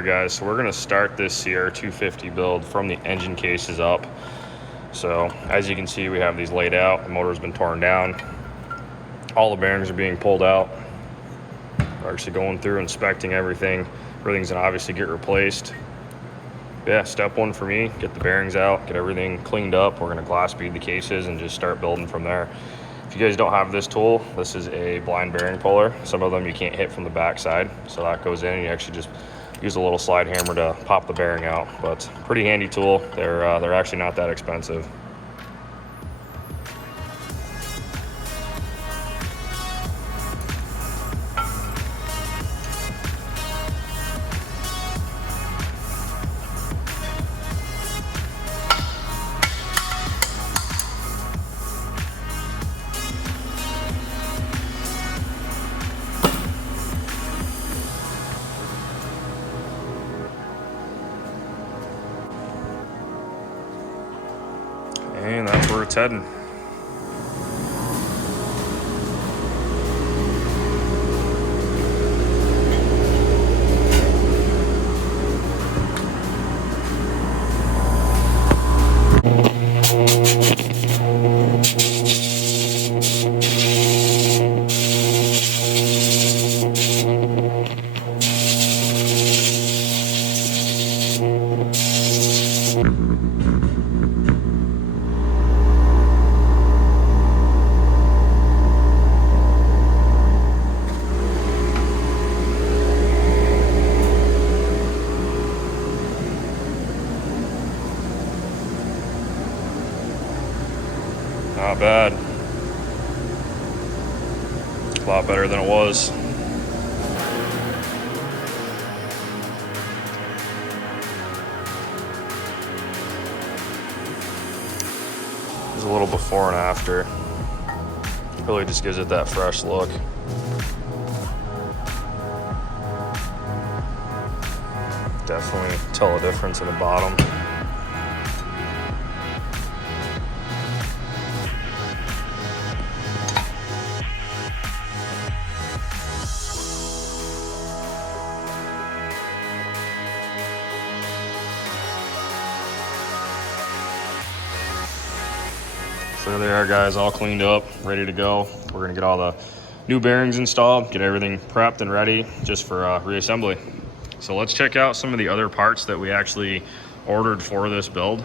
Alright guys, so we're going to start this CR250 build from the engine cases up. So as you can see, we have these laid out. The motor's been torn down. All the bearings are being pulled out. We're actually going through inspecting everything. Everything's going to obviously get replaced. Yeah, step one for me, get the bearings out, get everything cleaned up. We're going to glass bead the cases and just start building from there. If you guys don't have this tool, this is a blind bearing puller. Some of them you can't hit from the back side, so that goes in and you actually just use a little slide hammer to pop the bearing out. But pretty handy tool. They're actually not that expensive. And that's where it's heading. Not bad. A lot better than it was. There's a little before and after. Really just gives it that fresh look. Definitely tell a difference in the bottom. So there they are, guys, all cleaned up, ready to go. We're gonna get all the new bearings installed, get everything prepped and ready just for reassembly. So let's check out some of the other parts that we actually ordered for this build.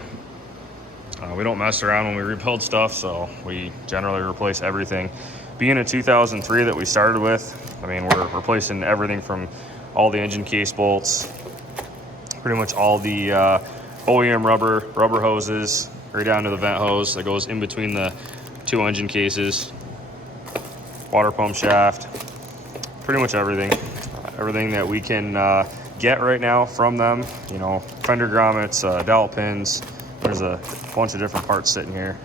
We don't mess around when we rebuild stuff, so we generally replace everything. Being a 2003 that we started with, I mean, we're replacing everything from all the engine case bolts, pretty much all the OEM rubber hoses, right down to the vent hose that goes in between the two engine cases, water pump shaft, pretty much everything. Everything that we can get right now from them, you know, fender grommets, dowel pins. There's a bunch of different parts sitting here.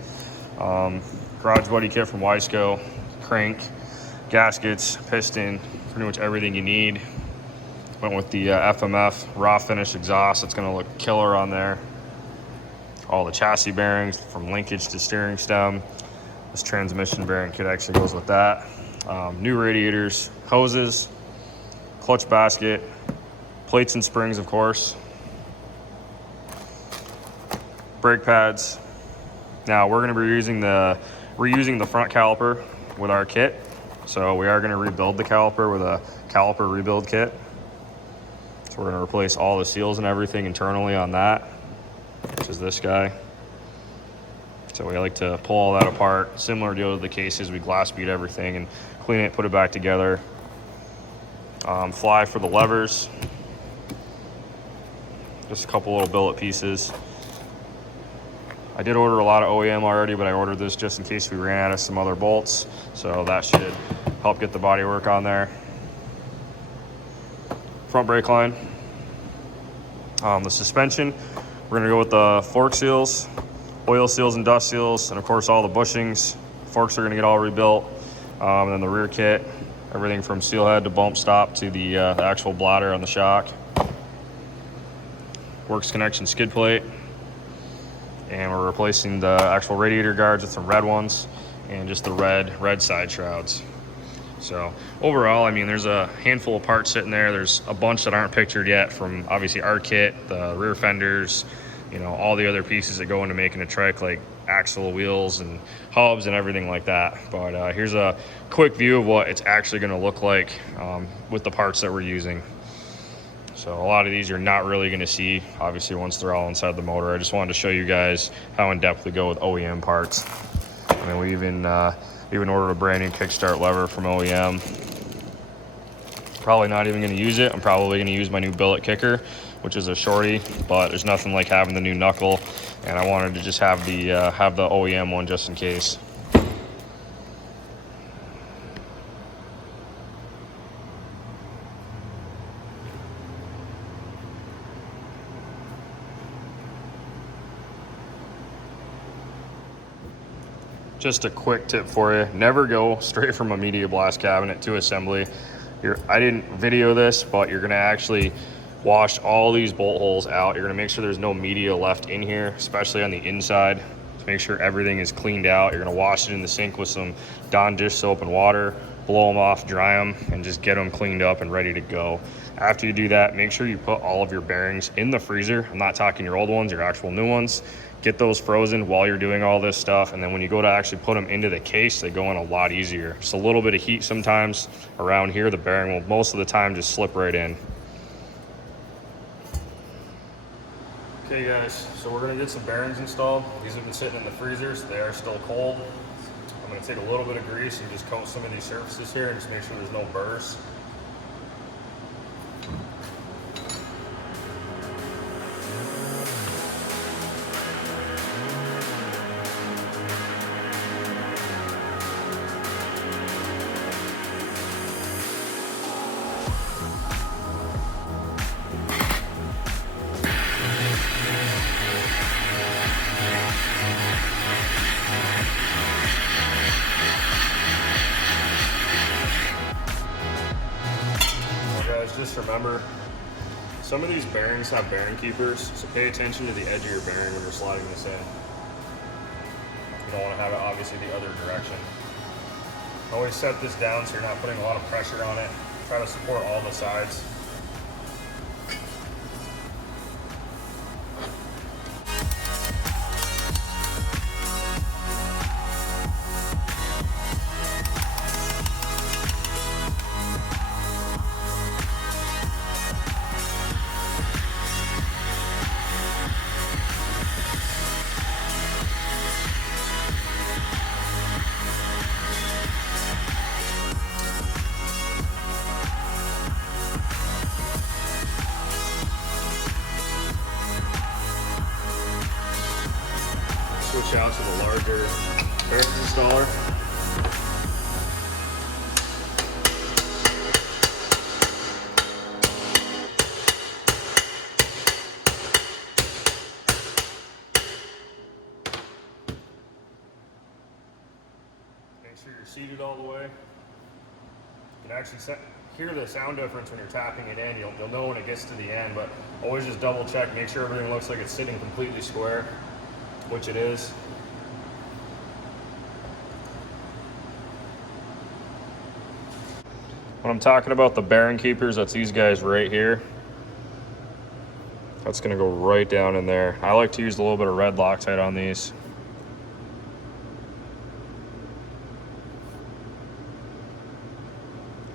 Garage buddy kit from Wiseco, crank, gaskets, piston, pretty much everything you need. Went with the FMF raw finish exhaust. It's gonna look killer on there. All the chassis bearings from linkage to steering stem. This transmission bearing kit actually goes with that. New radiators, hoses, clutch basket, plates and springs, of course. Brake pads. Now we're gonna be reusing the front caliper with our kit. So we are gonna rebuild the caliper with a caliper rebuild kit. So we're gonna replace all the seals and everything internally on that, which is this guy. So we like to pull all that apart. Similar deal to the cases, we glass bead everything and clean it, put it back together. Fly for the levers. Just a couple little billet pieces. I did order a lot of OEM already, but I ordered this just in case we ran out of some other bolts. So that should help get the body work on there. Front brake line. The suspension, we're gonna go with the fork seals, oil seals and dust seals, and of course all the bushings. Forks are gonna get all rebuilt. And then the rear kit, everything from seal head to bump stop to the actual bladder on the shock. Works connection skid plate. And we're replacing the actual radiator guards with some red ones and just the red side shrouds. So overall, I mean, there's a handful of parts sitting there. There's a bunch that aren't pictured yet, from obviously our kit, the rear fenders, you know, all the other pieces that go into making a trike, like axle, wheels, and hubs and everything like that. But here's a quick view of what it's actually going to look like with the parts that we're using. So a lot of these you're not really going to see, obviously, once they're all inside the motor. I just wanted to show you guys how in depth we go with OEM parts. I mean, we even ordered a brand new kickstart lever from OEM. Probably not even going to use it. I'm probably going to use my new billet kicker, which is a shorty, but there's nothing like having the new knuckle, and I wanted to just have the OEM one just in case. Just a quick tip for you, never go straight from a media blast cabinet to assembly. I didn't video this, but you're gonna actually wash all these bolt holes out. You're gonna make sure there's no media left in here, especially on the inside, to make sure everything is cleaned out. You're gonna wash it in the sink with some Dawn dish soap and water, blow them off, dry them, and just get them cleaned up and ready to go. After you do that, make sure you put all of your bearings in the freezer. I'm not talking your old ones, your actual new ones. Get those frozen while you're doing all this stuff, and then when you go to actually put them into the case, they go in a lot easier. Just a little bit of heat sometimes around here, the bearing will most of the time just slip right in. Okay guys, so we're gonna get some bearings installed. These have been sitting in the freezer, so they are still cold. I'm gonna take a little bit of grease and just coat some of these surfaces here and just make sure there's no burrs. Just remember, some of these bearings have bearing keepers, so pay attention to the edge of your bearing when you're sliding this in. You don't want to have it obviously the other direction. Always set this down so you're not putting a lot of pressure on it. Try to support all the sides. Switch out to the larger bearing installer. Make sure you're seated all the way. You can actually hear the sound difference when you're tapping it in. You'll know when it gets to the end, but always just double check, make sure everything looks like it's sitting completely square, which it is. When I'm talking about the bearing keepers, that's these guys right here. That's gonna go right down in there. I like to use a little bit of red Loctite on these.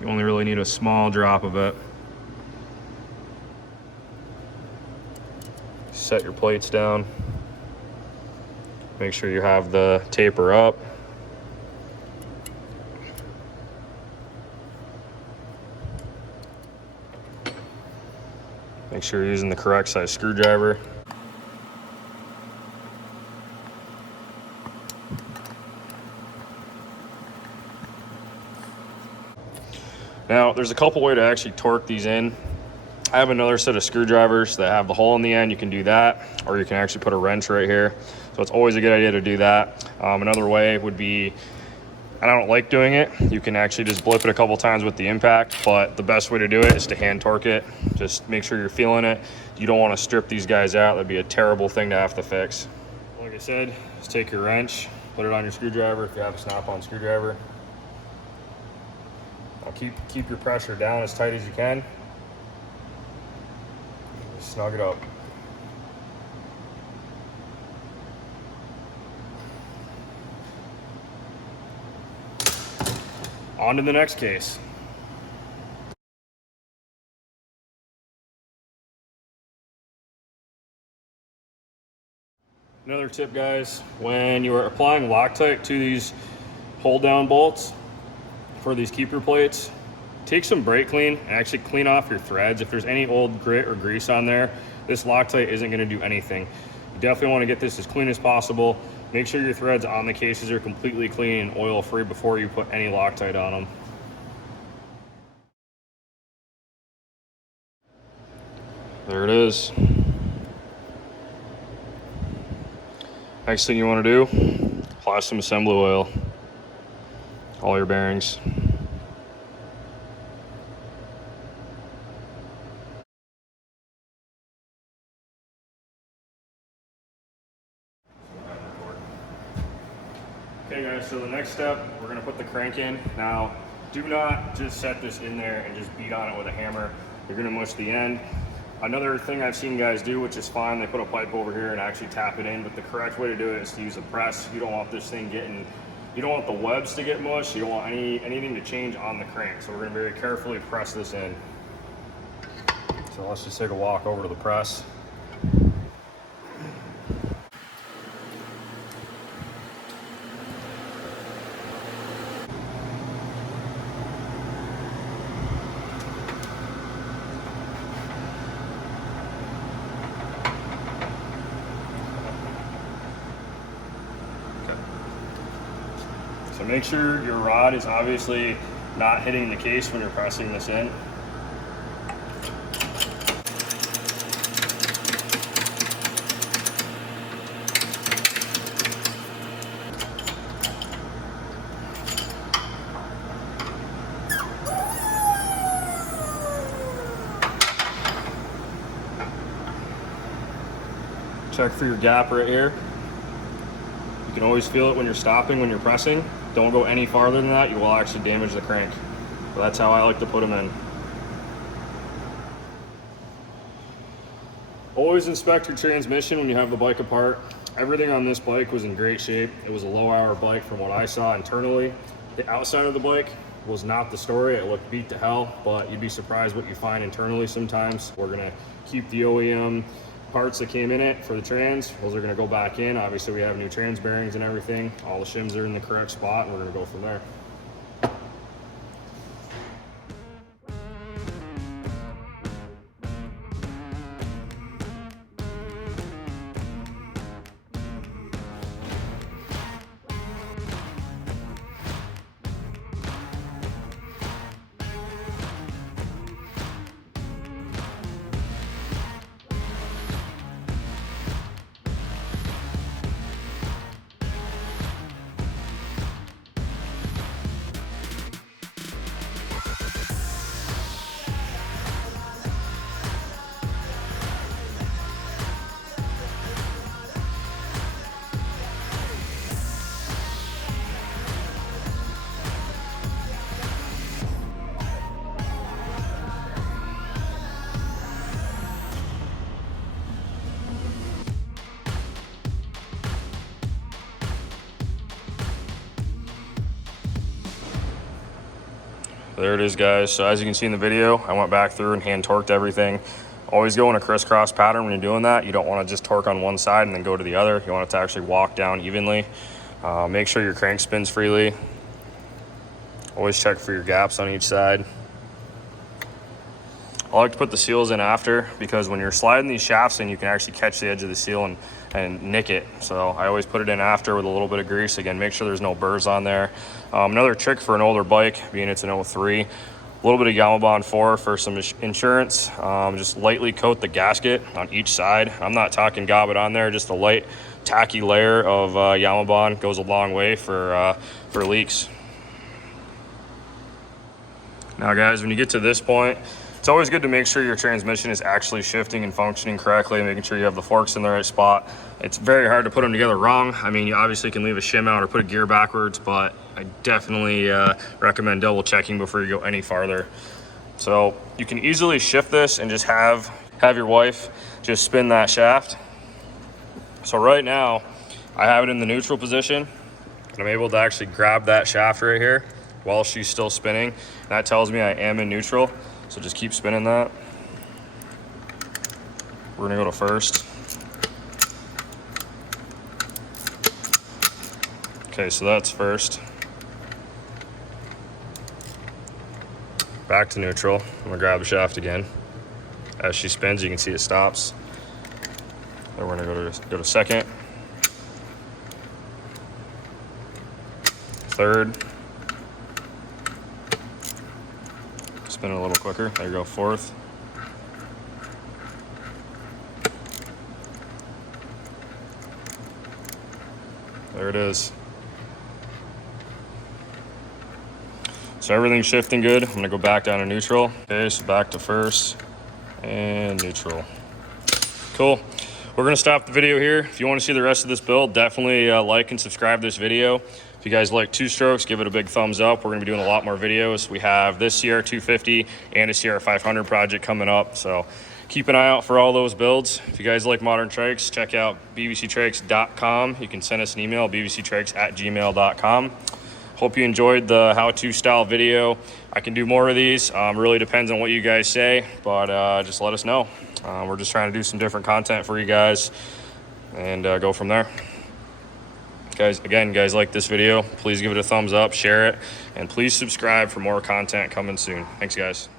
You only really need a small drop of it. Set your plates down. Make sure you have the taper up. Make sure you're using the correct size screwdriver. Now, there's a couple ways to actually torque these in. I have another set of screwdrivers that have the hole in the end. You can do that, or you can actually put a wrench right here. So it's always a good idea to do that. Another way would be, and I don't like doing it, you can actually just blip it a couple times with the impact, but the best way to do it is to hand torque it. Just make sure you're feeling it. You don't want to strip these guys out. That'd be a terrible thing to have to fix. Like I said, just take your wrench, put it on your screwdriver if you have a snap-on screwdriver. keep your pressure down as tight as you can. Snug it up. On to the next case. Another tip, guys, when you are applying Loctite to these hold down bolts for these keeper plates, take some brake clean and actually clean off your threads. If there's any old grit or grease on there, this Loctite isn't going to do anything. You definitely want to get this as clean as possible. Make sure your threads on the cases are completely clean and oil free before you put any Loctite on them. There it is. Next thing you want to do, apply some assembly oil, all your bearings. Okay guys, so the next step, we're going to put the crank in. Now, do not just set this in there and just beat on it with a hammer. You're going to mush the end. Another thing I've seen guys do, which is fine, they put a pipe over here and actually tap it in, but the correct way to do it is to use a press. You don't want this thing you don't want the webs to get mush, you don't want anything to change on the crank. So we're gonna very carefully press this in. So let's just take a walk over to the press. So make sure your rod is obviously not hitting the case when you're pressing this in. Check for your gap right here. You can always feel it when you're stopping, when you're pressing. Don't go any farther than that, you will actually damage the crank. So that's how I like to put them in. Always inspect your transmission when you have the bike apart. Everything on this bike was in great shape. It was a low hour bike from what I saw internally. The outside of the bike was not the story. It looked beat to hell, but you'd be surprised what you find internally sometimes. We're gonna keep the OEM parts that came in it for the trans. Those are gonna go back in. Obviously we have new trans bearings and everything. All the shims are in the correct spot and we're gonna go from there. There it is, guys. So as you can see in the video, I went back through and hand torqued everything. Always go in a crisscross pattern when you're doing that. You don't want to just torque on one side and then go to the other. You want it to actually walk down evenly. Make sure your crank spins freely. Always check for your gaps on each side. I like to put the seals in after because when you're sliding these shafts in, you can actually catch the edge of the seal and nick it. So I always put it in after with a little bit of grease. Again, make sure there's no burrs on there. Another trick for an older bike, being it's an 03, a little bit of Yamabond 4 for some insurance. Just lightly coat the gasket on each side. I'm not talking gob it on there, just a light tacky layer of Yamabond goes a long way for leaks. Now guys, when you get to this point, it's always good to make sure your transmission is actually shifting and functioning correctly, making sure you have the forks in the right spot. It's very hard to put them together wrong. I mean, you obviously can leave a shim out or put a gear backwards, but I definitely recommend double checking before you go any farther. So you can easily shift this and just have your wife just spin that shaft. So right now I have it in the neutral position, and I'm able to actually grab that shaft right here while she's still spinning. And that tells me I am in neutral. So just keep spinning that. We're gonna go to first. Okay, so that's first. Back to neutral. I'm gonna grab the shaft again. As she spins, you can see it stops. Then we're gonna go to second. Third. Spin it a little quicker. There you go, fourth. There it is. So everything's shifting good. I'm gonna go back down to neutral. Okay, so back to first and neutral. Cool. We're gonna stop the video here. If you wanna see the rest of this build, definitely like and subscribe to this video. If you guys like two strokes, give it a big thumbs up. We're gonna be doing a lot more videos. We have this CR250 and a CR500 project coming up. So keep an eye out for all those builds. If you guys like modern trikes, check out bbctrikes.com. You can send us an email, bbctrikes@gmail.com. Hope you enjoyed the how-to style video. I can do more of these. Really depends on what you guys say, but just let us know. We're just trying to do some different content for you guys and go from there. Guys, again, guys like this video, please give it a thumbs up, share it, and please subscribe for more content coming soon. Thanks, guys.